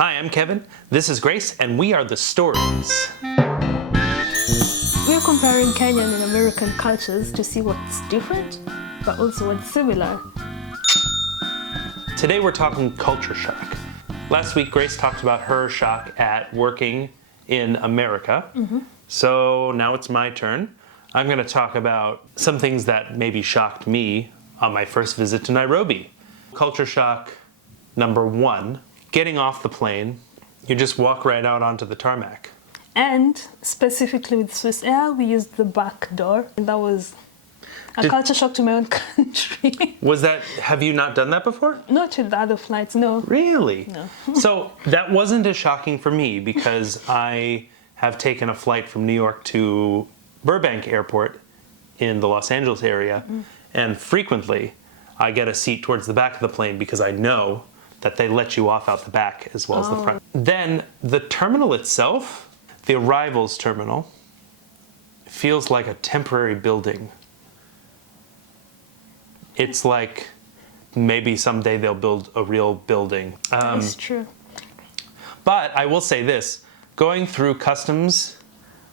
Hi, I'm Kevin. This is Grace, and we are The Stories. We're comparing Kenyan and American cultures to see what's different, but also what's similar. Today we're talking culture shock. Last week, Grace talked about her shock at working in America. So now it's my turn. I'm going to talk about some things that maybe shocked me on my first visit to Nairobi. Culture shock number one, getting off the plane, you just walk right out onto the tarmac. And specifically with Swiss Air, we used the back door. And that was a culture shock to my own country. Have you not done that before? Not with the other flights, no. Really? No. So that wasn't as shocking for me because I have taken a flight from New York to Burbank Airport in the Los Angeles area, and frequently I get a seat towards the back of the plane because I know that they let you off out the back as well as the front. Then the terminal itself, the arrivals terminal, feels like a temporary building. It's like maybe someday they'll build a real building. That's true. But I will say this, going through customs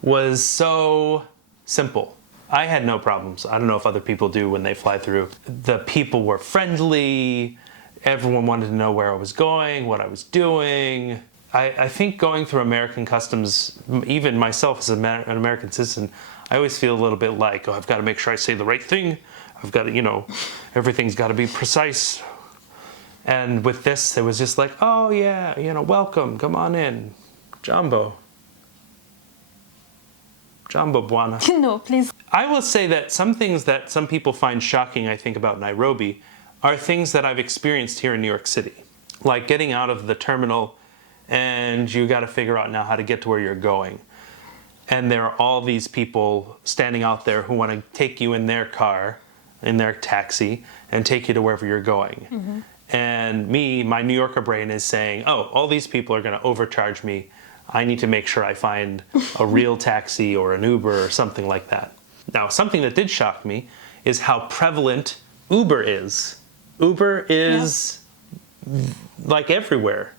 was so simple. I had no problems. I don't know if other people do when they fly through. The people were friendly. Everyone wanted to know where I was going, what I was doing. I think going through American customs, even myself as an American citizen, I always feel a little bit like, oh, I've got to make sure I say the right thing. I've got to, everything's got to be precise. And with this, it was just like, oh yeah, welcome, come on in. Jambo Bwana. No, please. I will say that some things that some people find shocking, I think, about Nairobi are things that I've experienced here in New York City. Like getting out of the terminal and you got to figure out now how to get to where you're going. And there are all these people standing out there who want to take you in their car, in their taxi, and take you to wherever you're going. And my New Yorker brain is saying, oh, all these people are going to overcharge me. I need to make sure I find a real taxi or an Uber or something like that. Now, something that did shock me is how prevalent Uber is. Uber is like everywhere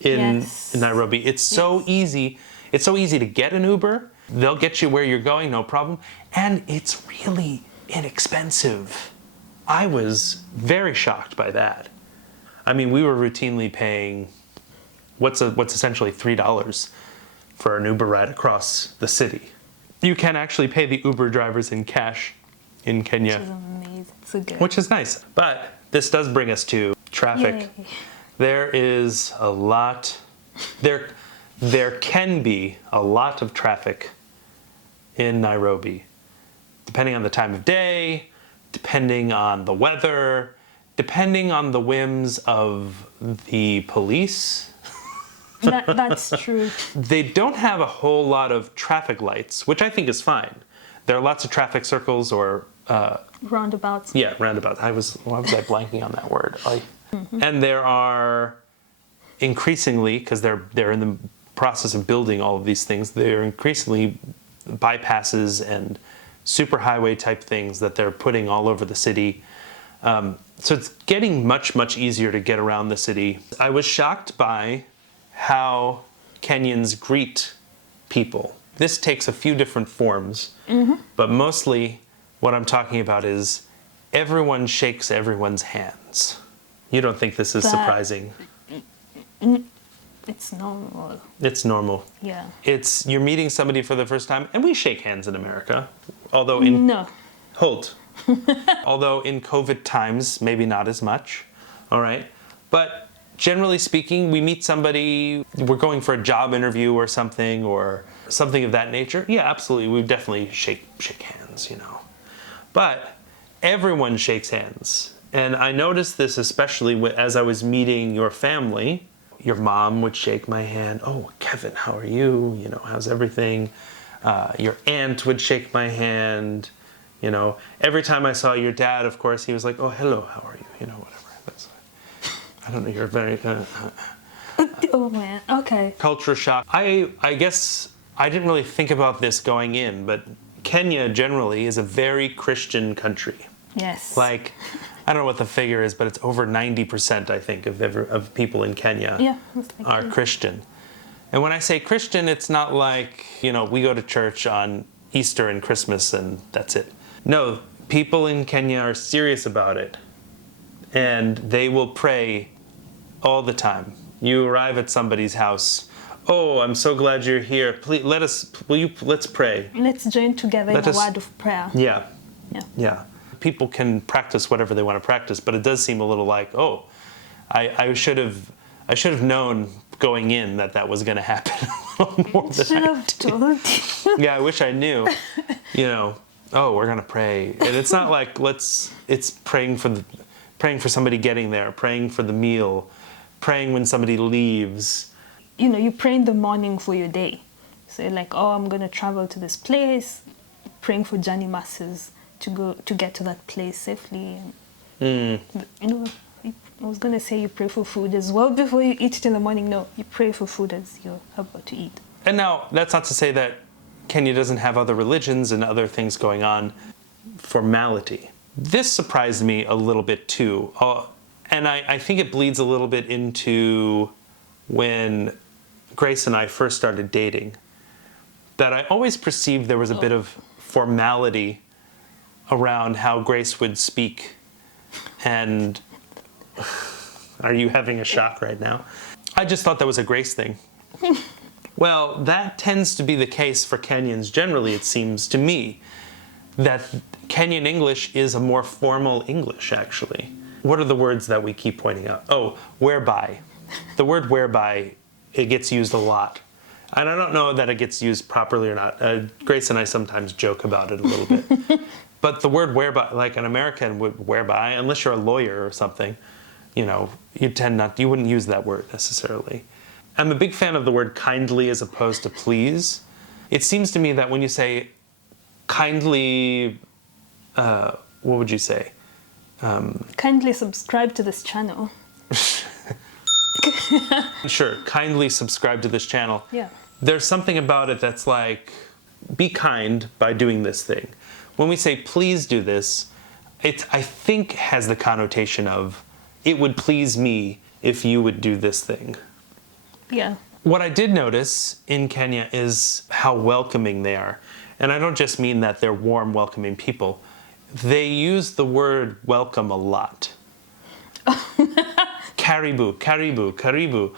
in Nairobi. It's so easy. It's so easy to get an Uber. They'll get you where you're going, no problem. And it's really inexpensive. I was very shocked by that. I mean, we were routinely paying what's essentially $3 for an Uber ride across the city. You can actually pay the Uber drivers in cash in Kenya. Which is amazing. So good. Which is nice. But this does bring us to traffic. Yay. There is a lot, there can be a lot of traffic in Nairobi, depending on the time of day, depending on the weather, depending on the whims of the police. That's true. They don't have a whole lot of traffic lights, which I think is fine. There are lots of traffic circles or Roundabouts. yeah, roundabouts. Why was I blanking on that word? And there are increasingly, because they're in the process of building all of these things, there are increasingly bypasses and superhighway type things that they're putting all over the city. So it's getting much, much easier to get around the city. I was shocked by how Kenyans greet people. This takes a few different forms, but mostly what I'm talking about is everyone shakes everyone's hands. You don't think this is surprising? It's normal. It's normal. Yeah. You're meeting somebody for the first time, and we shake hands in America, although although in COVID times, maybe not as much, all right? But generally speaking, we meet somebody, we're going for a job interview or something of that nature. Yeah, absolutely, we definitely shake hands, But everyone shakes hands. And I noticed this especially as I was meeting your family. Your mom would shake my hand. Oh, Kevin, how are you? How's everything? Your aunt would shake my hand. Every time I saw your dad, of course, he was like, oh, hello, how are you? Whatever. I don't know, you're very... Oh, man, okay. Culture shock. I guess I didn't really think about this going in, but Kenya generally is a very Christian country. Yes. I don't know what the figure is, but it's over 90%, I think, of people in Kenya Yeah, that's like are Christian. And when I say Christian, it's not like, we go to church on Easter and Christmas and that's it. No, people in Kenya are serious about it. And they will pray all the time. You arrive at somebody's house. Oh, I'm so glad you're here. Please, let's pray. Let's join together in a word of prayer. Yeah. Yeah. Yeah. People can practice whatever they want to practice, but it does seem a little like, oh, I should have known going in that was going to happen a little more than Should have told you. Yeah, I wish I knew. Oh, we're going to pray. And it's not like it's praying for somebody getting there, praying for the meal, praying when somebody leaves. You pray in the morning for your day. So you're like, oh, I'm going to travel to this place, praying for journey masses to get to that place safely. And, I was going to say you pray for food as well before you eat it in the morning. No, you pray for food as you're about to eat. And now, that's not to say that Kenya doesn't have other religions and other things going on. Formality. This surprised me a little bit too. And I think it bleeds a little bit into when Grace and I first started dating. That I always perceived there was a bit of formality around how Grace would speak. And are you having a shock right now? I just thought that was a Grace thing. Well, that tends to be the case for Kenyans generally, it seems to me, that Kenyan English is a more formal English, actually. What are the words that we keep pointing out? Oh, whereby. The word whereby, it gets used a lot. And I don't know that it gets used properly or not. Grace and I sometimes joke about it a little bit. But the word whereby, like an American would whereby, unless you're a lawyer or something, you wouldn't use that word necessarily. I'm a big fan of the word kindly as opposed to please. It seems to me that when you say kindly, what would you say? Kindly subscribe to this channel. Sure, kindly subscribe to this channel. Yeah. There's something about it that's like, be kind by doing this thing. When we say please do this, it, I think, has the connotation of, it would please me if you would do this thing. Yeah. What I did notice in Kenya is how welcoming they are. And I don't just mean that they're warm, welcoming people. They use the word welcome a lot. Karibu, karibu, karibu.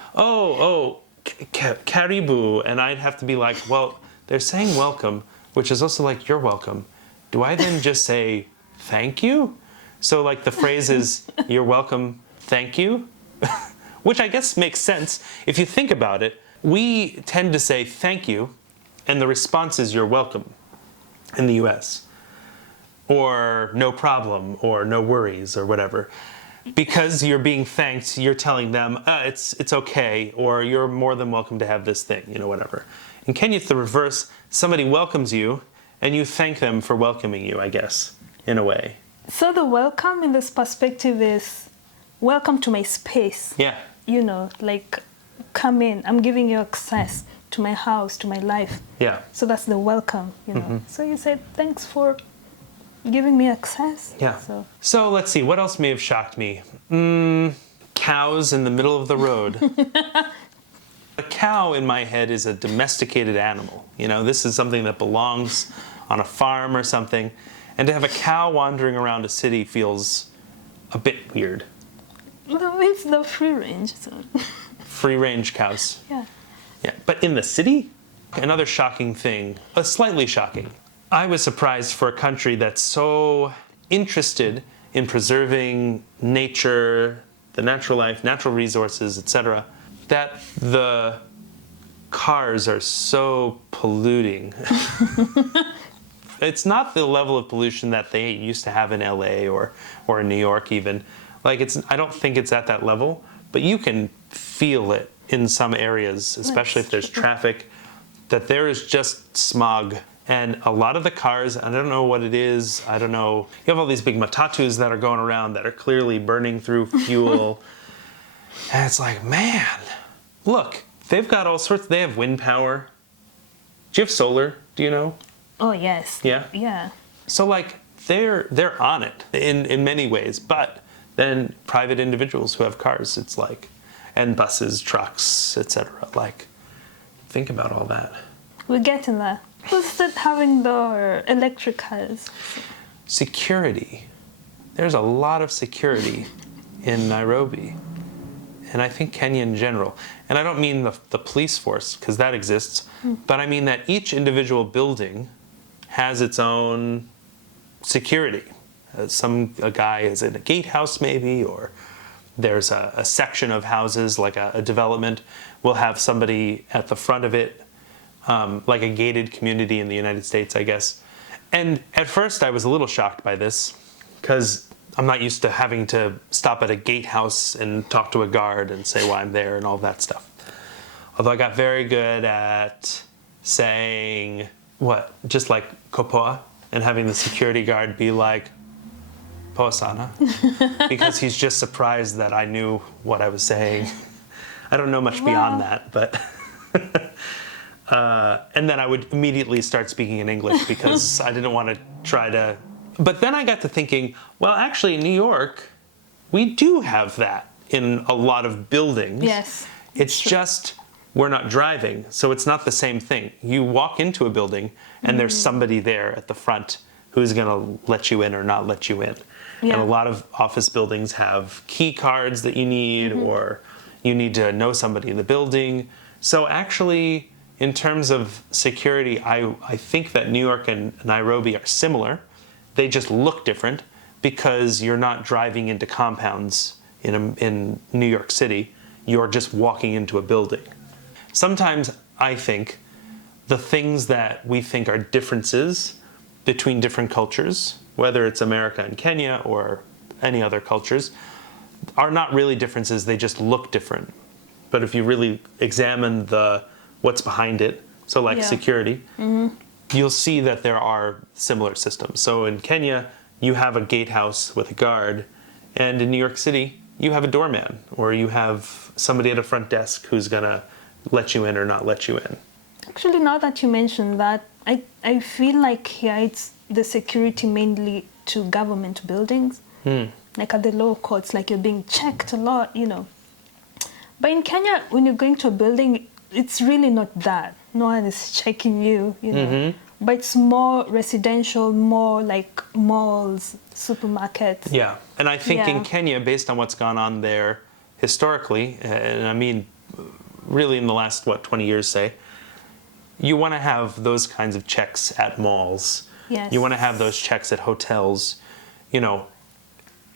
Karibu. And I'd have to be like, well, they're saying welcome, which is also like, you're welcome. Do I then just say thank you? So like the phrase is, you're welcome, thank you? Which I guess makes sense. If you think about it, we tend to say thank you, and the response is you're welcome in the US. Or no problem, or no worries, or whatever. Because you're being thanked, you're telling them, it's okay, or you're more than welcome to have this thing, whatever. In Kenya, it's the reverse. Somebody welcomes you, and you thank them for welcoming you, I guess, in a way. So the welcome in this perspective is, welcome to my space. Yeah. Like, come in. I'm giving you access to my house, to my life. Yeah. So that's the welcome, Mm-hmm. So you said, thanks for giving me access. Yeah. So let's see, what else may have shocked me? Cows in the middle of the road. A cow in my head is a domesticated animal. This is something that belongs on a farm or something. And to have a cow wandering around a city feels a bit weird. Well, it's the free range, so. Free range cows. Yeah. Yeah, but in the city? Another shocking thing, slightly shocking. I was surprised for a country that's so interested in preserving nature, the natural life, natural resources, etc., that the cars are so polluting. It's not the level of pollution that they used to have in LA or in New York even. I don't think it's at that level, but you can feel it in some areas, especially if there's traffic, that there is just smog. And a lot of the cars, I don't know what it is, I don't know. You have all these big matatus that are going around that are clearly burning through fuel. And it's like, man, look, they've got all sorts. They have wind power. Do you have solar? Do you know? Oh, yes. Yeah? Yeah. So they're on it in many ways, but than private individuals who have cars. It's like, and buses, trucks, etc. Like, think about all that. We're getting there. Who's still having the electric cars? Security. There's a lot of security in Nairobi, and I think Kenya in general. And I don't mean the police force, because that exists, but I mean that each individual building has its own security. A guy is in a gatehouse maybe, or there's a section of houses, like a development, will have somebody at the front of it, like a gated community in the United States, I guess. And at first I was a little shocked by this, because I'm not used to having to stop at a gatehouse and talk to a guard and say why I'm there and all that stuff. Although I got very good at saying, just like kopoa, and having the security guard be like, poa sana, because he's just surprised that I knew what I was saying. I don't know much beyond that, but... and then I would immediately start speaking in English because I didn't want to try to... But then I got to thinking, well, actually in New York, we do have that in a lot of buildings. Yes. It's just we're not driving, so it's not the same thing. You walk into a building and there's somebody there at the front who's going to let you in or not let you in. Yeah. And a lot of office buildings have key cards that you need, or you need to know somebody in the building. So actually, in terms of security, I think that New York and Nairobi are similar. They just look different because you're not driving into compounds in New York City. You're just walking into a building. Sometimes I think the things that we think are differences between different cultures, whether it's America and Kenya or any other cultures, are not really differences. They just look different. But if you really examine what's behind it, so like security, you'll see that there are similar systems. So in Kenya, you have a gatehouse with a guard, and in New York City, you have a doorman, or you have somebody at a front desk who's gonna let you in or not let you in. Actually, now that you mentioned that, I feel like here it's the security mainly to government buildings. Like at the lower courts, like you're being checked a lot, you know. But in Kenya, when you're going to a building, it's really not that. No one is checking you, you know. But it's more residential, more like malls, supermarkets. Yeah, and I think in Kenya, based on what's gone on there historically, and I mean, really in the last, 20 years, say, you want to have those kinds of checks at malls. Yes. You want to have those checks at hotels. You know,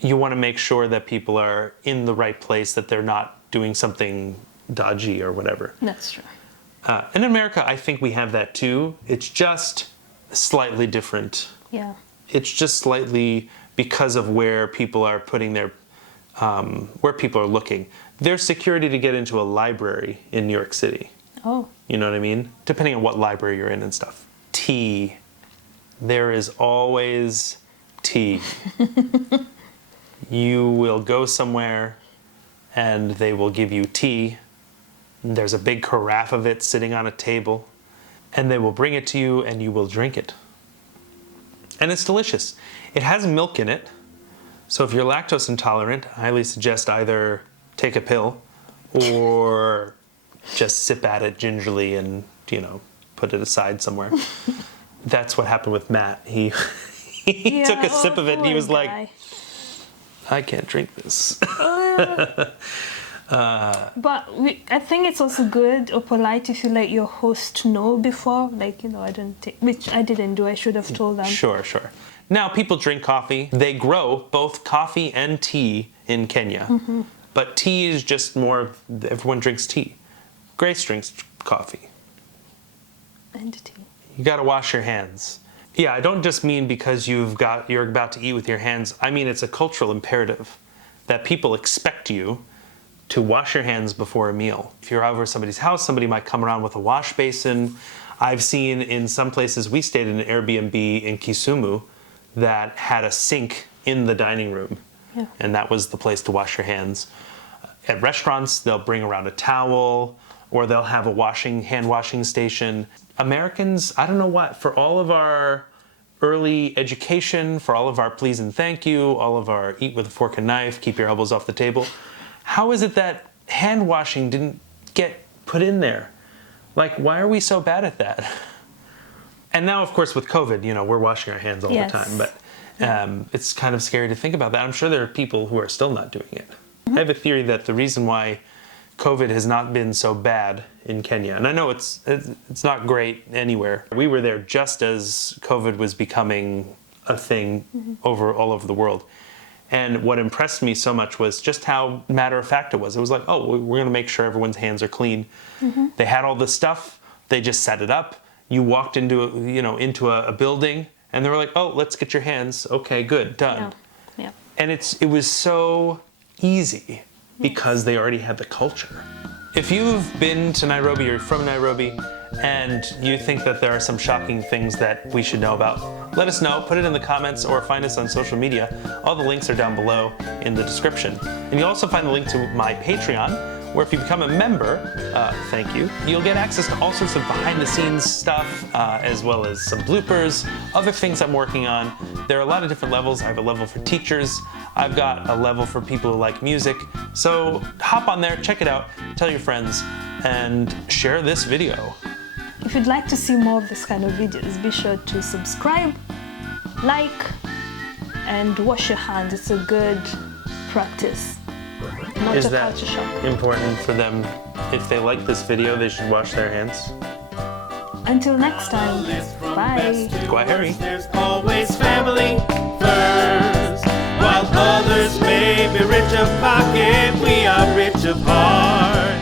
you want to make sure that people are in the right place, that they're not doing something dodgy or whatever. That's true. In America, I think we have that too. It's just slightly different. Yeah. It's just slightly because of where people are putting their, where people are looking. There's security to get into a library in New York City. Oh. You know what I mean? Depending on what library you're in and stuff. Tea. There is always tea. You will go somewhere and they will give you tea. There's a big carafe of it sitting on a table, and they will bring it to you and you will drink it. And it's delicious. It has milk in it, so if you're lactose intolerant, I highly suggest either take a pill or just sip at it gingerly and, you know, put it aside somewhere. That's what happened with Matt. He took a sip of it and he was like, I can't drink this. But I think it's also good or polite if you let your host know before. Like, you know, which I didn't do. I should have told them. Sure. Now, people drink coffee. They grow both coffee and tea in Kenya. But tea is just more, everyone drinks tea. Grace drinks coffee. And tea. You got to wash your hands. Yeah, I don't just mean because you're about to eat with your hands. I mean, it's a cultural imperative that people expect you to wash your hands before a meal. If you're over somebody's house, somebody might come around with a wash basin. I've seen in some places, we stayed in an Airbnb in Kisumu that had a sink in the dining room. Yeah. And that was the place to wash your hands. At restaurants, they'll bring around a towel, or they'll have a hand washing station. Americans, I don't know what, for all of our early education for all of our please and thank you, all of our eat with a fork and knife, keep your elbows off the table. How is it that hand washing didn't get put in there? Like, why are we so bad at that? And now, of course, with COVID, we're washing our hands all Yes. the time, but it's kind of scary to think about that. I'm sure there are people who are still not doing it. I have a theory that the reason why COVID has not been so bad in Kenya, and I know it's not great anywhere. We were there just as COVID was becoming a thing all over the world. And what impressed me so much was just how matter of fact it was. It was like, oh, we're going to make sure everyone's hands are clean. They had all this stuff. They just set it up. You walked into a building, and they were like, oh, let's get your hands. Okay, good, done. Yeah. And it was so easy because they already had the culture. If you've been to Nairobi or you're from Nairobi and you think that there are some shocking things that we should know about, let us know, put it in the comments or find us on social media. All the links are down below in the description. And you'll also find the link to my Patreon, where if you become a member, thank you, you'll get access to all sorts of behind the scenes stuff, as well as some bloopers, other things I'm working on. There are a lot of different levels. I have a level for teachers. I've got a level for people who like music. So hop on there, check it out, tell your friends, and share this video. If you'd like to see more of this kind of videos, be sure to subscribe, like, and wash your hands. It's a good practice. Not Is a that culture shock. important for them? If they like this video, they should wash their hands. Until next time, bye. Go Harry. There's always family first. While others may be rich of pocket, we are rich of heart.